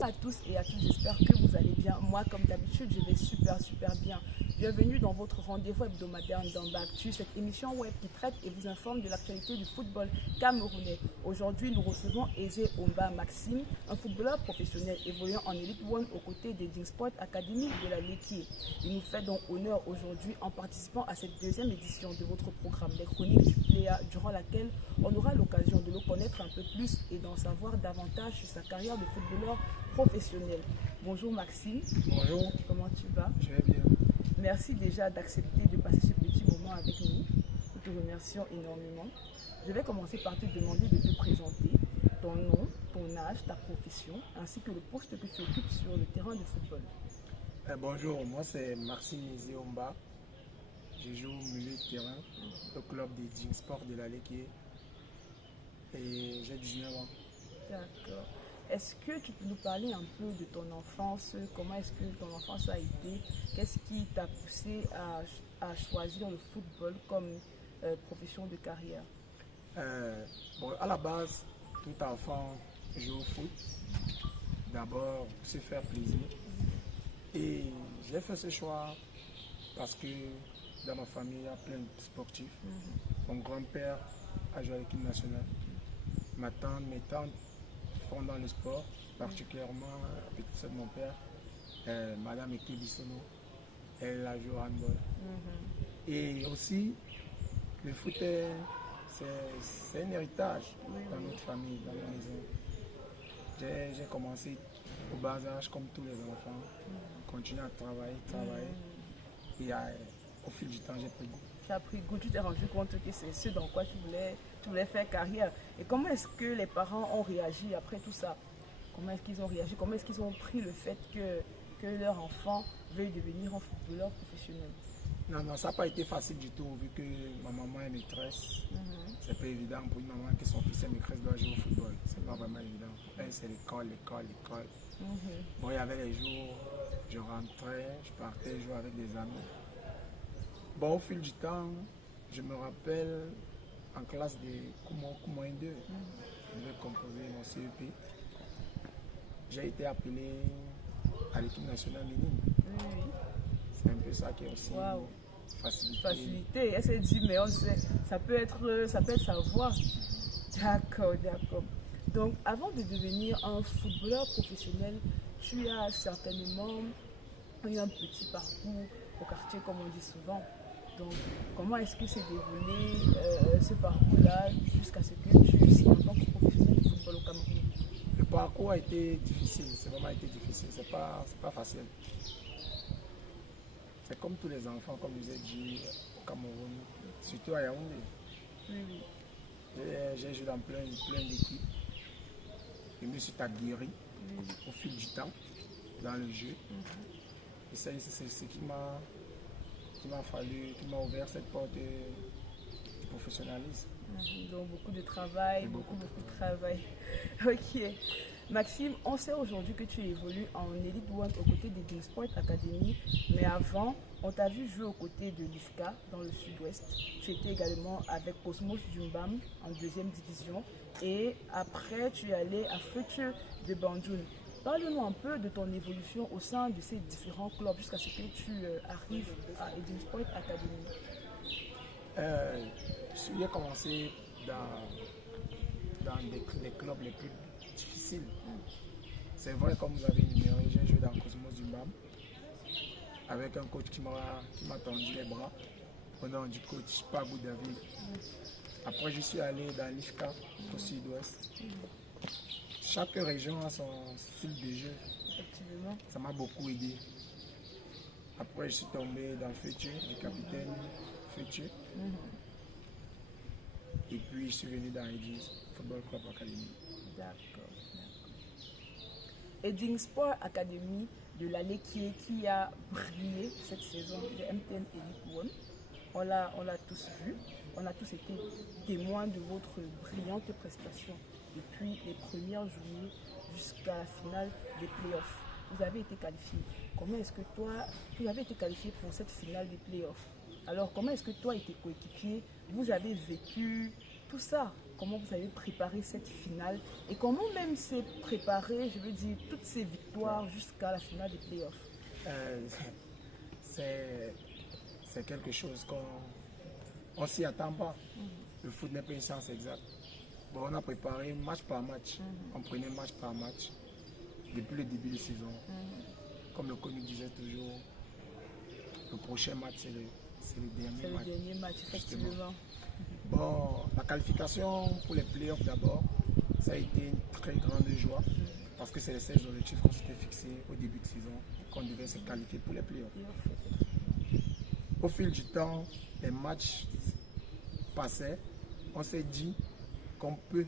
À tous et à toutes, j'espère que vous allez bien. Moi, comme d'habitude, je vais super bien. Bienvenue dans votre rendez-vous hebdomadaire d'Ambactu, cette émission web qui traite et vous informe de l'actualité du football camerounais. Aujourd'hui, nous recevons Eze Omba Maxime, un footballeur professionnel évoluant en Elite One aux côtés des Sport Academy de la Léquier. Il nous fait donc honneur aujourd'hui en participant à cette deuxième édition de votre programme, les chroniques du Pléa, durant laquelle on aura l'occasion de le connaître un peu plus et d'en savoir davantage sur sa carrière de footballeur professionnel. Bonjour Maxime. Bonjour. Comment tu vas? Je vais bien. Merci déjà d'accepter de passer ce petit moment avec nous. Nous te remercions énormément. Je vais commencer par te demander de te présenter, ton nom, ton âge, ta profession, ainsi que le poste que tu occupes sur le terrain de football. Bonjour, moi c'est Maxime Eze Omba. Je joue au milieu de terrain au club des Sport de la Léquier et j'ai 19 ans. D'accord. Est-ce que tu peux nous parler un peu de ton enfance? Comment est-ce que ton enfance a été? Qu'est-ce qui t'a poussé à choisir le football comme profession de carrière? À la base, tout enfant joue au foot. D'abord pour se faire plaisir. Et j'ai fait ce choix parce que dans ma famille, il y a plein de sportifs. Mon grand-père a joué à l'équipe nationale. Ma tante, mes tantes font dans le sport, particulièrement la petite sœur de mon père, Madame Eke Bissono, elle a joué au handball. Et aussi, le foot, c'est un héritage dans notre famille, dans la maison. J'ai commencé au bas âge comme tous les enfants, continué à travailler. Et au fil du temps, j'ai pris goût. Tu as pris goût, tu t'es rendu compte que c'est ce dans quoi tu voulais faire carrière. Et comment est-ce que les parents ont réagi après tout ça? Comment est-ce qu'ils ont réagi? Comment est-ce qu'ils ont pris le fait que leur enfant veuille devenir un footballeur professionnel? Non, ça n'a pas été facile du tout, vu que ma maman est maîtresse. C'est pas évident pour une maman que son fils est maîtresse doit jouer au football. C'est pas vraiment évident. Pour elle, c'est l'école. Bon, il y avait les jours, je rentrais, je partais jouer avec des amis. Bon, au fil du temps, je me rappelle en classe de Koumo 2, je devais composer mon CEP. J'ai été appelé à l'équipe nationale minime. C'est un peu ça qui est aussi facilité. Elle s'est dit, mais on sait, ça peut être sa voie. D'accord. Donc, avant de devenir un footballeur professionnel, tu as certainement eu un petit parcours au quartier, comme on dit souvent. Donc, comment est-ce que s'est déroulé ce parcours-là jusqu'à ce que tu signes en tant que professionnel de football au Cameroun? Le parcours a été difficile, c'est vraiment été difficile, c'est pas facile. C'est comme tous les enfants, comme je vous ai dit, au Cameroun, surtout à Yaoundé. Oui. J'ai joué dans plein d'équipes. Je me suis aguerri au fil du temps dans le jeu. Et c'est ce qui m'a ouvert cette porte du professionnalisme. Donc beaucoup de travail, beaucoup de travail. Ok. Maxime, on sait aujourd'hui que tu évolues en Elite One aux côtés des Sport Academy, mais avant, on t'a vu jouer aux côtés de l'IFCA dans le sud-ouest. Tu étais également avec Cosmos Dumbam en deuxième division et après tu es allé à Futures de Banjul. Parle-nous un peu de ton évolution au sein de ces différents clubs jusqu'à ce que tu arrives à Edin Sport Academy. J'ai commencé dans des clubs les plus difficiles. C'est vrai, comme vous avez énuméré, j'ai joué dans Cosmos Dumbam avec un coach qui m'a tendu les bras au nom du coach Pagou David. Après, je suis allé dans l'IFCA au sud-ouest. Chaque région a son style de jeu. Effectivement. Ça m'a beaucoup aidé. Après, je suis tombé dans Futures, le capitaine Futures. Et puis, je suis venu dans Edin Football Club Academy. D'accord. Edin Sport Academy de la Léquier qui a brillé cette saison de MTN Elite One. On l'a tous vu. On a tous été témoins de votre brillante prestation depuis les premières journées jusqu'à la finale des playoffs. Vous avez été qualifié. Comment est-ce que vous avez été qualifié pour cette finale des playoffs? Alors, comment est-ce que toi et tes coéquipiers, vous avez vécu tout ça? comment vous avez préparé cette finale et comment même s'est préparé, je veux dire, toutes ces victoires jusqu'à la finale des playoffs. C'est quelque chose qu'on s'y attend pas. Le foot n'est pas une science exacte. Bon, on a préparé match par match. On prenait match par match depuis le début de saison. Comme le coach disait toujours, le prochain match, c'est le dernier match. C'est le dernier match, effectivement. Bon, la qualification pour les playoffs d'abord, ça a été une très grande joie parce que c'est les 16 objectifs qu'on s'était fixés au début de saison, qu'on devait se qualifier pour les playoffs. Au fil du temps, les matchs passaient, on s'est dit qu'on peut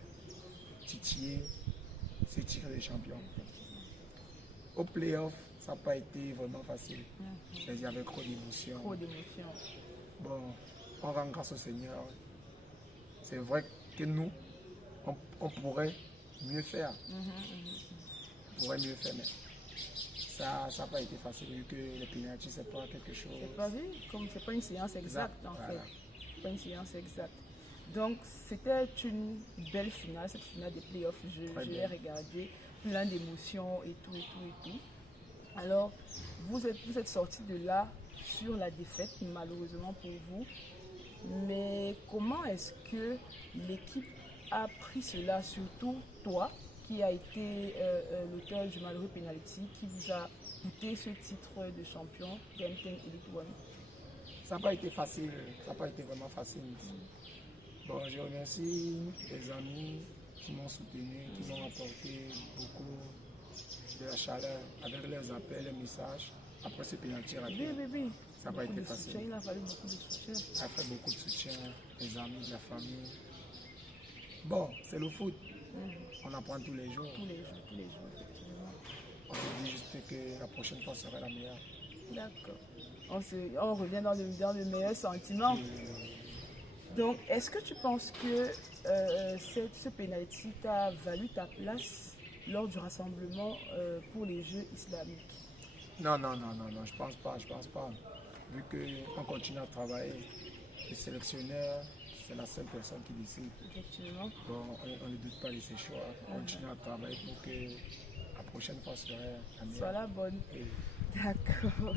titiller ce titre de champion. Au playoff, ça n'a pas été vraiment facile. Mais il y avait trop d'émotions. Bon, on rend grâce au Seigneur. C'est vrai que nous, on pourrait mieux faire. On pourrait mieux faire, mais ça n'a pas été facile vu que les pénaltys, c'est pas quelque chose. C'est pas vu, comme c'est pas une séance exacte en fait. Pas une séance exacte. Donc c'était une belle finale, cette finale des playoffs. Je l'ai regardée, plein d'émotions et tout. Alors, vous êtes sorti de là sur la défaite, malheureusement pour vous. Mais comment est-ce que l'équipe a pris cela, surtout toi, qui a été l'auteur du malheureux penalty, qui vous a coûté ce titre de champion Game 10 Elite One? Ça n'a pas été facile, ça n'a pas été vraiment facile. Bon, je remercie les amis qui m'ont soutenu, qui m'ont apporté beaucoup de la chaleur avec leurs appels, les messages. Après ce penalty raté, ça n'a pas été facile. Il a fallu beaucoup de soutien. Il a fait beaucoup de soutien, les amis, la famille. Bon, c'est le foot. On apprend tous les jours. Tous les jours, effectivement. On se dit juste que la prochaine fois sera la meilleure. D'accord. On revient dans le meilleur sentiment. Donc, est-ce que tu penses que ce penalty t'a valu ta place lors du rassemblement pour les Jeux islamiques? Non, je pense pas. Vu qu'on continue à travailler, le sélectionneur, c'est la seule personne qui décide. Effectivement. Bon, on ne doute pas de ses choix. On continue à travailler pour que la prochaine fois soit la meilleure. Soit la bonne. D'accord.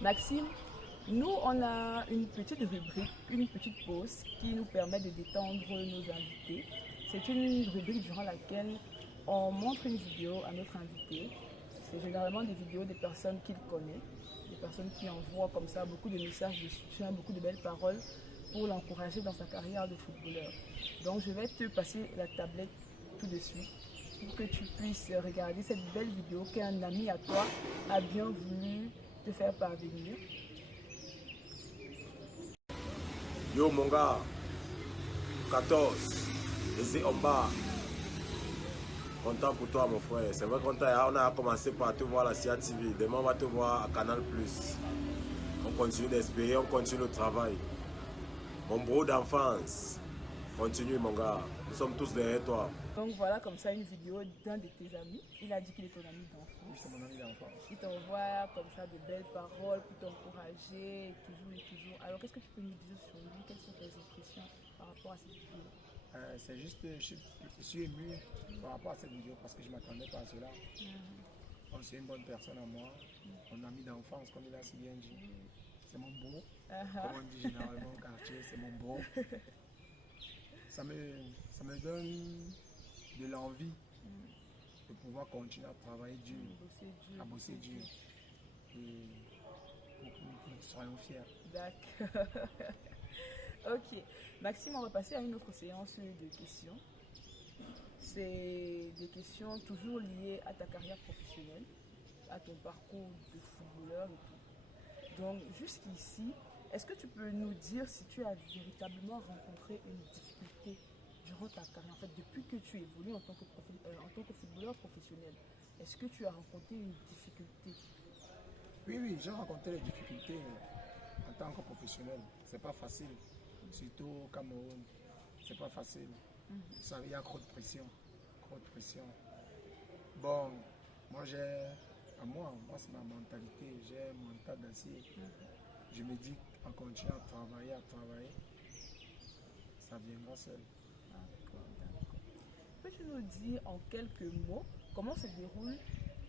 Maxime, nous, on a une petite rubrique, une petite pause qui nous permet de détendre nos invités. C'est une rubrique durant laquelle on montre une vidéo à notre invité. C'est généralement des vidéos des personnes qu'il connaît, des personnes qui envoient comme ça beaucoup de messages de soutien, beaucoup de belles paroles pour l'encourager dans sa carrière de footballeur. Donc, je vais te passer la tablette tout de suite pour que tu puisses regarder cette belle vidéo qu'un ami à toi a bien voulu te faire parvenir. Yo mon gars, 14, laissez en bas. Content pour toi mon frère. C'est vrai qu'on a commencé par te voir à la CIA TV. Demain on va te voir à Canal+. On continue d'espérer, on continue le travail. Mon bro d'enfance, continue mon gars. Nous sommes tous derrière toi. Donc voilà comme ça une vidéo d'un de tes amis. Il a dit qu'il est ton ami d'enfance. Oui, c'est mon ami d'enfance. Il t'envoie comme ça de belles paroles pour t'encourager, toujours. Alors qu'est-ce que tu peux nous dire sur lui? Quelles sont tes impressions par rapport à cette vidéo? C'est juste, je suis ému par rapport à cette vidéo parce que je ne m'attendais pas à cela. C'est une bonne personne à moi, mon ami d'enfance, comme il a si bien dit. C'est mon bro, comme on dit généralement au quartier, c'est mon bro. Ça me donne de l'envie de pouvoir continuer à travailler dur, à bosser dur. Et nous soyons fiers. D'accord. Ok. Maxime, on va passer à une autre séance de questions. C'est des questions toujours liées à ta carrière professionnelle, à ton parcours de footballeur et tout. Donc, jusqu'ici, est-ce que tu peux nous dire si tu as véritablement rencontré une difficulté durant ta carrière, en fait, depuis que tu évolues en tant que footballeur professionnel? Est-ce que tu as rencontré une difficulté? Oui, j'ai rencontré les difficultés en tant que professionnel. C'est pas facile, surtout au Cameroun. C'est pas facile. Il y a trop de pression. Bon, moi c'est ma mentalité. J'ai un mental d'acier. Je me dis qu'en continuant à travailler, ça viendra seul. D'accord, d'accord. Peux-tu nous dire en quelques mots comment se déroule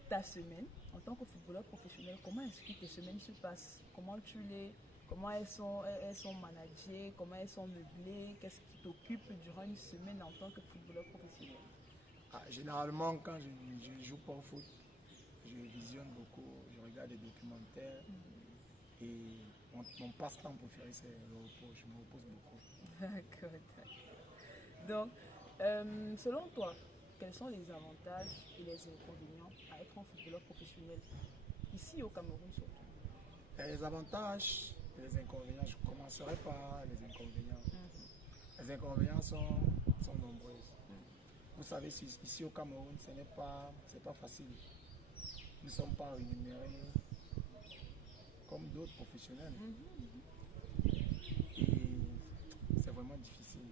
ta semaine en tant que footballeur professionnel? Comment est-ce que tes semaines se passent? Comment elles sont managées? Comment elles sont meublées? Qu'est-ce qui t'occupe durant une semaine en tant que footballeur professionnel? Généralement, quand je ne joue pas au foot, je visionne beaucoup, je regarde des documentaires. Et mon passe-temps préféré, c'est le repos. Je me repose beaucoup. D'accord, d'accord. Donc, selon toi, quels sont les avantages et les inconvénients à être un footballeur professionnel ici au Cameroun surtout? Les avantages et les inconvénients, je commencerai par les inconvénients. Les inconvénients sont nombreux. Vous savez, ici au Cameroun, ce n'est pas facile. Nous ne sommes pas rémunérés comme d'autres professionnels. Et c'est vraiment difficile.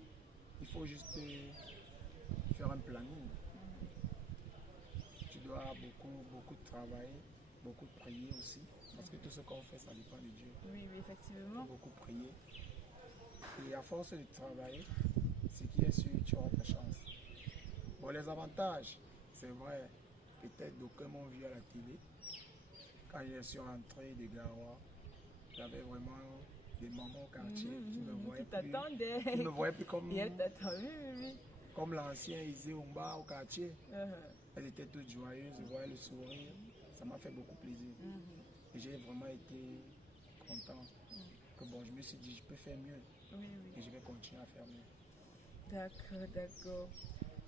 Il faut juste faire un planning. Tu dois beaucoup travailler, beaucoup prier aussi. Parce que tout ce qu'on fait, ça dépend de Dieu. Oui, oui, effectivement. Il faut beaucoup prier. Et à force de travailler, ce qui est sûr, tu auras ta chance. Bon, les avantages, c'est vrai, peut-être d'aucuns m'ont vu à la télé. Quand je suis rentré de Garoua, j'avais vraiment des mamans au quartier qui me voyaient plus. Qui me voyaient plus comme, oui. Comme l'ancien Isé Omba au quartier. Elles étaient toutes joyeuses, je voyais le sourire. Ça m'a fait beaucoup plaisir. Et j'ai vraiment été content. Que bon, je me suis dit, je peux faire mieux. Oui. Et je vais continuer à faire mieux. D'accord, d'accord.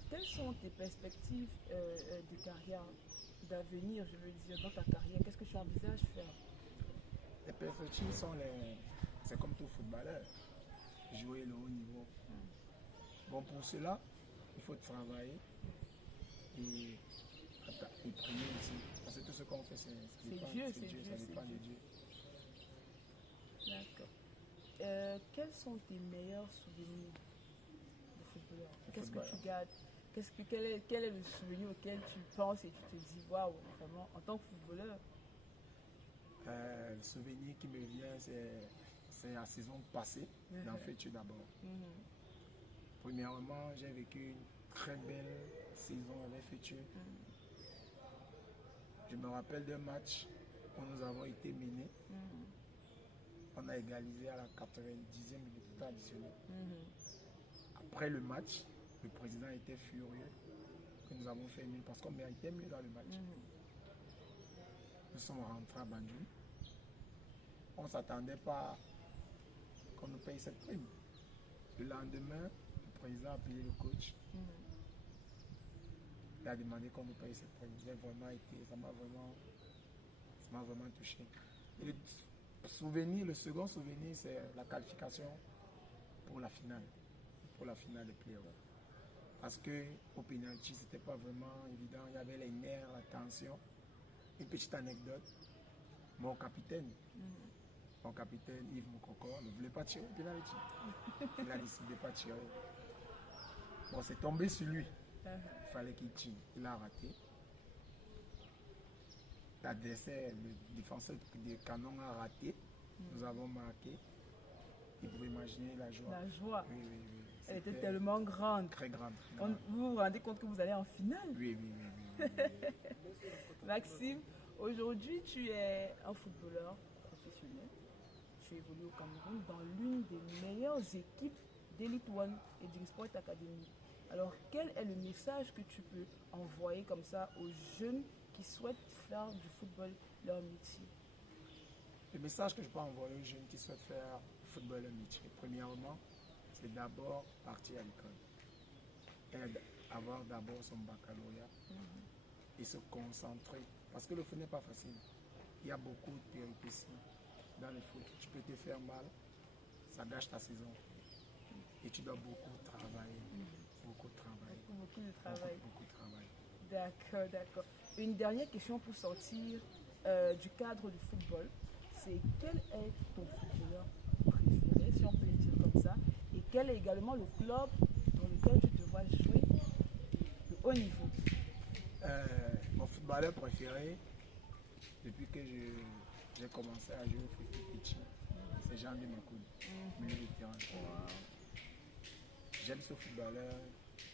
Quelles sont tes perspectives de carrière, d'avenir, je veux dire, dans ta carrière? Qu'est-ce que tu envisages faire? Les perspectives c'est comme tout footballeur, jouer le haut niveau. Bon, pour cela, il faut travailler et prier aussi. Parce que tout ce qu'on fait, c'est Dieu, ça dépend de Dieu. D'accord. Quels sont tes meilleurs souvenirs de footballeur? Qu'est-ce que tu gardes? Quel est le souvenir auquel tu penses et tu te dis, waouh, vraiment, en tant que footballeur? Le souvenir qui me vient, c'est la saison passée, dans Fétu d'abord. Premièrement, j'ai vécu une très belle saison avec Fétu. Je me rappelle d'un match où nous avons été menés. On a égalisé à la 90e minute additionnelle. Après le match, le président était furieux que nous avons fait mieux parce qu'on méritait mieux dans le match. Nous sommes rentrés à Banjul. On ne s'attendait pas qu'on nous paye cette prime. Le lendemain, le président a appelé le coach. Il a demandé qu'on nous paye cette prime. Ça m'a vraiment touché. Et le second souvenir, c'est la qualification pour la finale des playoffs. Parce qu'au pénalty, ce n'était pas vraiment évident. Il y avait les nerfs, la tension. Une petite anecdote. Mon capitaine, Yves Moukoko, ne voulait pas tirer au pénalty. Il a décidé de ne pas tirer. Bon, c'est tombé sur lui. Il fallait qu'il tire. Il a raté. L'adversaire, le défenseur de Canon a raté. Nous avons marqué. Vous pouvez imaginer la joie. La joie. Oui. Elle était tellement grande. Très grande. Vous vous rendez compte que vous allez en finale? Oui. Maxime, aujourd'hui tu es un footballeur professionnel. Tu évolues au Cameroun dans l'une des meilleures équipes d'Elite One et du Sport Academy. Alors quel est le message que tu peux envoyer comme ça aux jeunes qui souhaitent faire du football leur métier? Le message que je peux envoyer aux jeunes qui souhaitent faire du football leur métier, premièrement, c'est d'abord partir à l'école. Et avoir d'abord son baccalauréat et se concentrer. Parce que le foot n'est pas facile. Il y a beaucoup de péripéties dans le foot. Tu peux te faire mal, ça gâche ta saison. Et tu dois beaucoup travailler. Beaucoup de travail. D'accord. Une dernière question pour sortir du cadre du football. C'est quel est ton footballeur préféré, si on peut le dire comme ça, et quel est également le club dans lequel tu te vois jouer de haut niveau? Mon footballeur préféré, depuis que j'ai commencé à jouer au foot petit, c'est Jean-Louis Makoud, milieu de terrain. j'aime ce footballeur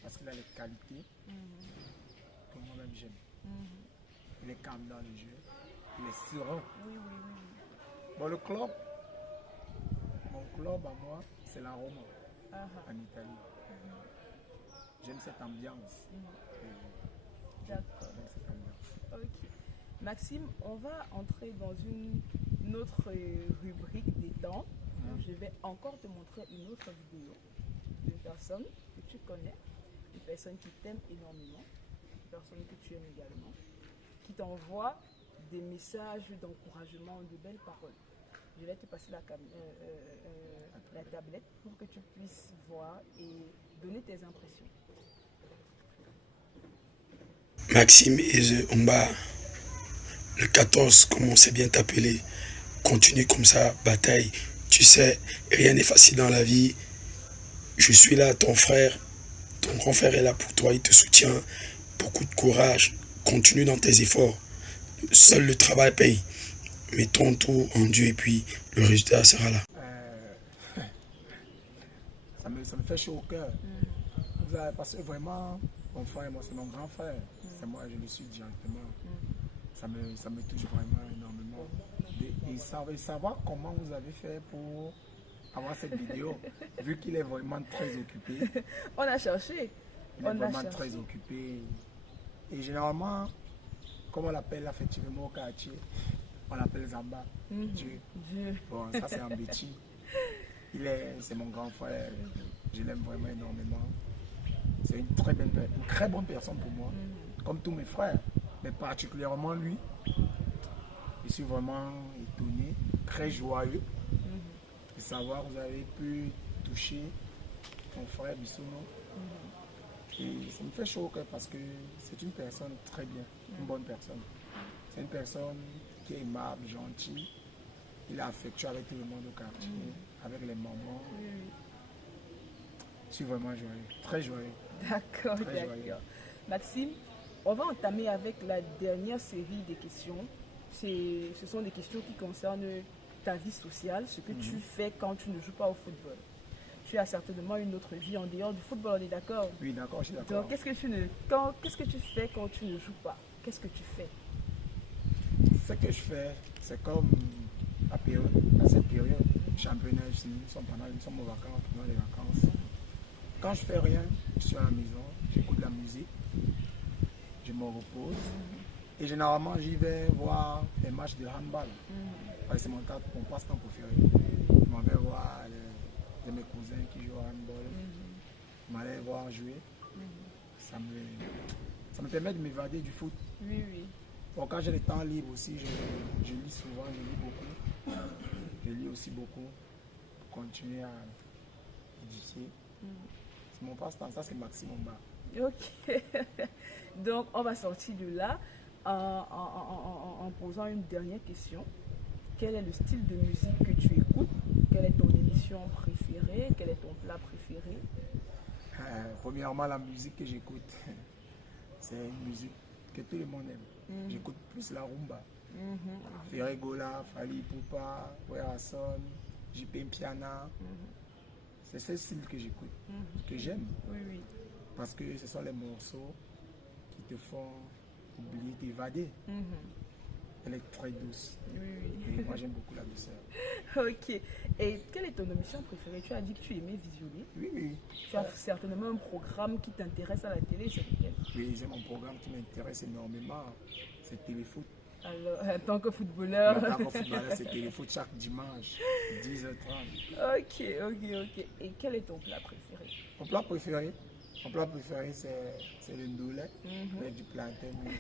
parce qu'il a les qualités que moi-même j'aime. Il est calme dans le jeu, il est serein. Oui. Bon, le club, mon club à moi, c'est la Roma, en Italie. J'aime cette ambiance. D'accord. J'aime cette ambiance. Ok. Maxime, on va entrer dans une autre rubrique des temps. Je vais encore te montrer une autre vidéo d'une personne que tu connais, une personne qui t'aime énormément, une personne que tu aimes également, qui t'envoie des messages d'encouragement, de belles paroles. Je vais te passer la tablette pour que tu puisses voir et donner tes impressions. Maxime Eze Omba, le 14, comme on sait bien t'appeler, continue comme ça, bataille. Tu sais, rien n'est facile dans la vie. Je suis là, ton frère, ton grand frère est là pour toi, il te soutient. Beaucoup de courage, continue dans tes efforts. Seul le travail paye. Mettons tout en Dieu et puis le résultat sera là. Ça me fait chaud au cœur. Parce que vraiment, mon frère, moi, c'est mon grand frère. C'est moi, je le suis directement. Ça me touche vraiment énormément. Et savoir comment vous avez fait pour avoir cette vidéo, vu qu'il est vraiment très occupé. On a cherché. Il est vraiment très occupé. Et généralement, comme on l'appelle effectivement au quartier, on l'appelle Zamba. Dieu. Bon, ça c'est un bêtis. C'est mon grand frère. Je l'aime vraiment énormément. C'est une très bonne personne pour moi, comme tous mes frères, mais particulièrement lui. Je suis vraiment étonné, très joyeux de savoir que vous avez pu toucher mon frère Bissono. Et ça me fait chaud au cœur parce que c'est une personne très bien, une bonne personne. C'est une personne qui est aimable, gentille. Il est affectueux avec tout le monde au quartier, avec les mamans. Je suis vraiment joyeux, très joyeux. D'accord. Maxime, on va entamer avec la dernière série des questions. Ce sont des questions qui concernent ta vie sociale, ce que tu fais quand tu ne joues pas au football. Tu as certainement une autre vie en dehors du football, on est d'accord? Oui, d'accord, je suis d'accord. Donc, qu'est-ce que tu fais quand tu ne joues pas? Qu'est-ce que tu fais? Ce que je fais, c'est comme à cette période, le championnat est fini, nous sommes aux vacances, pendant les vacances. Quand je fais rien, je suis à la maison, j'écoute la musique, je me repose. Et généralement, j'y vais voir les matchs de handball. C'est mon passe-temps préféré. Je m'en vais voir mes cousins qui jouent au handball. Je m'allais voir jouer. Ça me permet de m'évader du foot. Oui. Bon, quand j'ai le temps libre aussi, je lis souvent, je lis beaucoup. Je lis aussi beaucoup pour continuer à édifier. C'est mon passe-temps, ça c'est Maxime Omba. Ok. Donc on va sortir de là en posant une dernière question. Quel est le style de musique que tu écoutes? Quelle est ton émission préférée? Quel est ton plat préféré? Premièrement, la musique que j'écoute, c'est une musique que tout le monde aime. J'écoute plus la rumba. Ferregola, Fali Ipupa, Werrason, JP Mpiana. C'est ce style que j'écoute, que j'aime. Oui. Parce que ce sont les morceaux qui te font oublier, t'évader. Elle est très douce. Oui. Et moi j'aime beaucoup la douceur. Ok. Et quelle est ton émission préférée? Tu as dit que tu aimais visionner. Oui. Tu as certainement un programme qui t'intéresse à la télé, c'est lequel? Oui, j'ai mon programme qui m'intéresse énormément. C'est Téléfoot. Alors, en tant que footballeur. En tant que footballeur, c'est Téléfoot chaque dimanche, 10h30. Ok. Et quel est ton plat préféré? Mon plat préféré, c'est le ndolé, avec du plantain mûr.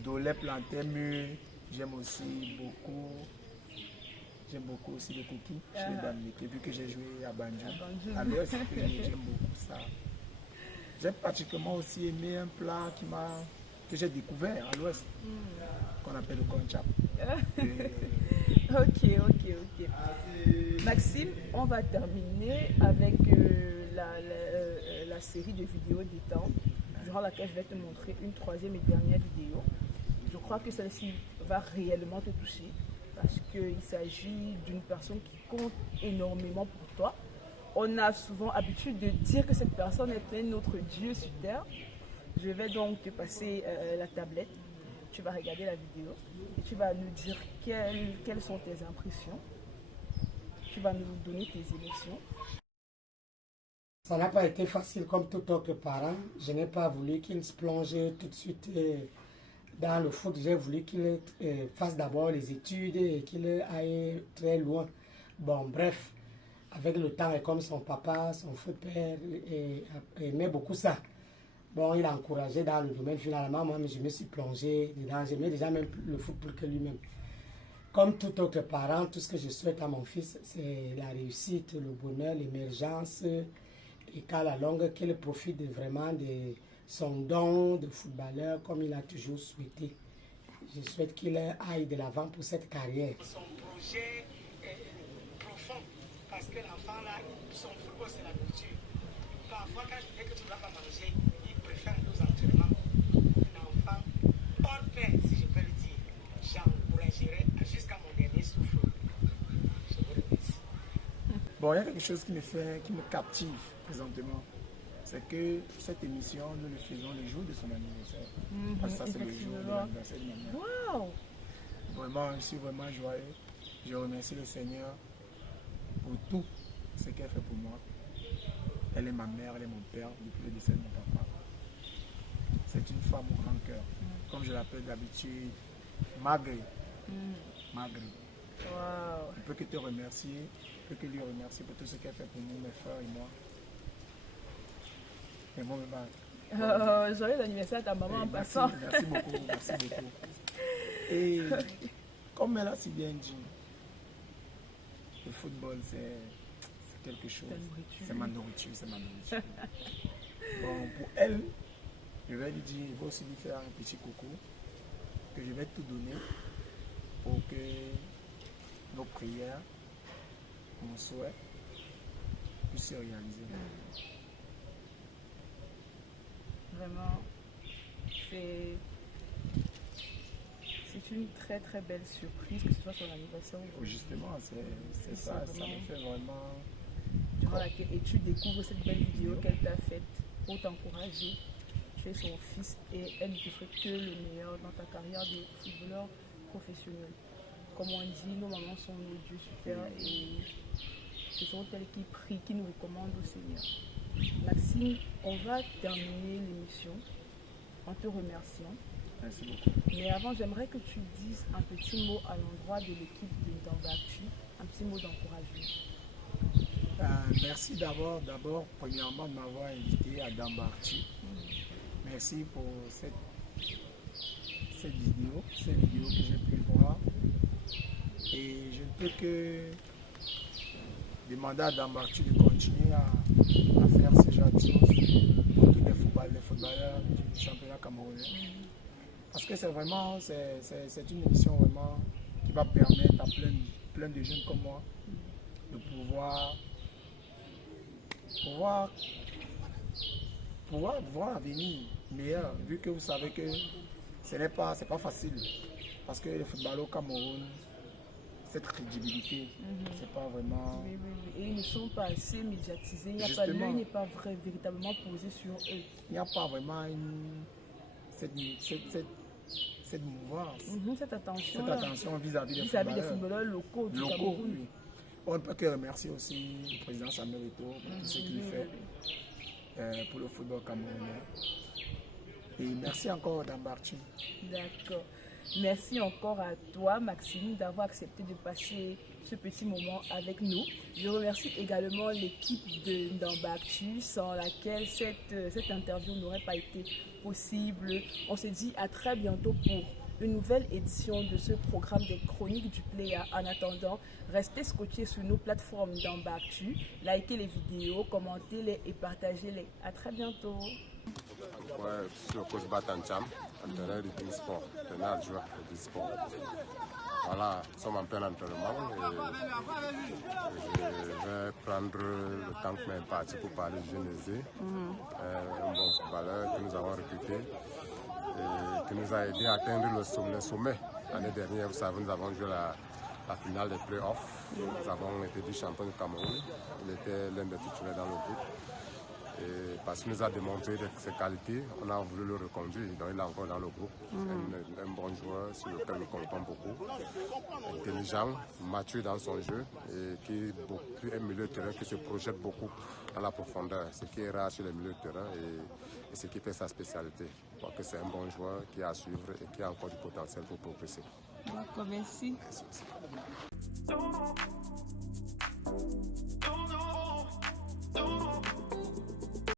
Ndolé, plantain mûr. J'aime beaucoup aussi les cookies chez les Bamileke, vu que j'ai joué à Banjul. À l'Ouest, j'aime beaucoup ça. J'ai pratiquement aussi aimé un plat que j'ai découvert à l'Ouest, qu'on appelle le conchap. Ok. Maxime, on va terminer avec la série de vidéos des temps, durant laquelle je vais te montrer une troisième et dernière vidéo. Je crois que celle-ci va réellement te toucher parce qu'il s'agit d'une personne qui compte énormément pour toi. on a souvent l'habitude de dire que cette personne est notre Dieu sur terre. Je vais donc te passer la tablette. Tu vas regarder la vidéo et tu vas nous dire quelles sont tes impressions. Tu vas nous donner tes émotions. Ça n'a pas été facile comme tout autre parent. Je n'ai pas voulu qu'il se plonge tout de suite dans le foot. J'ai voulu qu'il fasse d'abord les études et qu'il aille très loin. Bon, bref, avec le temps, et comme son papa, son feu père aimait beaucoup ça. Bon, il a encouragé dans le domaine finalement. Moi, je me suis plongé dedans. J'aimais déjà même le foot plus que lui-même. Comme tout autre parent, tout ce que je souhaite à mon fils, c'est la réussite, le bonheur, l'émergence. Et qu'à la longue, qu'il profite vraiment de son don de footballeur comme il a toujours souhaité. Je souhaite qu'il aille de l'avant pour cette carrière. Son projet est profond parce que l'enfant, là, son football, c'est la culture. Parfois, quand je dis que tu ne vas pas manger, il préfère aller aux entraînements. L'enfant, hors pair, si je peux le dire, j'encouragerai jusqu'à mon dernier souffle. Je vous remercie. Bon, il y a quelque chose qui me captive présentement. C'est que cette émission, nous le faisons le jour de son anniversaire. Parce que ça, c'est le jour de l'anniversaire de ma mère. Wow. Vraiment, je suis vraiment joyeux. Je remercie le Seigneur pour tout ce qu'elle fait pour moi. Elle est ma mère, elle est mon père depuis le décès de mon papa. C'est une femme au grand cœur. Comme je l'appelle d'habitude, Magri. Magri. Wow. Je peux que te remercier, je peux que lui remercier pour tout ce qu'elle fait pour nous, mes frères et moi. Et moi, joyeux anniversaire à ta maman en passant. Merci beaucoup, merci beaucoup. Et comme elle a si bien dit, le football c'est quelque chose. C'est ma nourriture, c'est ma nourriture. Bon, pour elle, je vais lui dire, il va aussi lui faire un petit coucou, que je vais tout donner pour que nos prières, mon souhait, puissent se réaliser. Vraiment, c'est une très très belle surprise que ce soit son anniversaire. Justement, c'est ça, ça me fait vraiment... Durant laquelle et tu découvres cette belle vidéo qu'elle t'a faite pour t'encourager. Tu es son fils et elle ne te fait que le meilleur dans ta carrière de footballeur professionnel. Comme on dit, nos mamans sont nos dieux super et ce sont elles qui prient, qui nous recommandent au Seigneur. Maxime, on va terminer l'émission en te remerciant. Merci beaucoup. Mais avant, j'aimerais que tu dises un petit mot à l'endroit de l'équipe de Ndamba Actu, un petit mot d'encouragement. Merci d'abord, premièrement, de m'avoir invité à Ndamba Actu. Merci pour cette vidéo que j'ai pu voir. Et je ne peux que demander à Ndamba Actu de continuer à faire ce genre de choses pour tous les footballeurs du championnat camerounais. Parce que c'est vraiment, c'est une émission vraiment qui va permettre à plein de jeunes comme moi de pouvoir voir l'avenir meilleur, vu que vous savez que ce n'est pas facile. Parce que le football au Cameroun, cette crédibilité, c'est pas vraiment... Oui. Et ils ne sont pas assez médiatisés, l'œil n'est pas véritablement posé sur eux. Il n'y a pas vraiment cette mouvance, cette attention vis-à-vis des footballeurs locaux du Cameroun. Oui. On ne peut que remercier aussi le président Samuel Eto'o pour tout ce qu'il fait pour le football camerounais. Et merci encore Ndamba Actu. D'accord. Merci encore à toi, Maxime, d'avoir accepté de passer ce petit moment avec nous. Je remercie également l'équipe de Ndamba Actu, sans laquelle cette interview n'aurait pas été possible. On se dit à très bientôt pour une nouvelle édition de ce programme des chroniques du Playa. En attendant, restez scotchés sur nos plateformes Ndamba Actu, likez les vidéos, commentez-les et partagez-les. À très bientôt. Ouais, je suis le coach Batancham, entraîneur du team sport, entraîneur adjoint du sport. Voilà, nous sommes en plein entraînement et je vais prendre le temps que m'est parti pour parler de Genesé, un bon footballeur que nous avons recruté et qui nous a aidé à atteindre le sommet. L'année dernière, vous savez, nous avons joué la finale des playoffs. Nous avons été dit champions du Cameroun. Il était l'un des titulaires dans le groupe. Et parce qu'il nous a démontré ses qualités, on a voulu le reconduire. Donc il est encore dans le groupe. C'est un bon joueur sur lequel nous comptons beaucoup. Intelligent, mature dans son jeu et qui est un milieu de terrain qui se projette beaucoup dans la profondeur. Ce qui est rare sur les milieux de terrain et ce qui fait sa spécialité. Je crois que c'est un bon joueur qui est à suivre et qui a encore du potentiel pour progresser. D'accord, merci. Merci.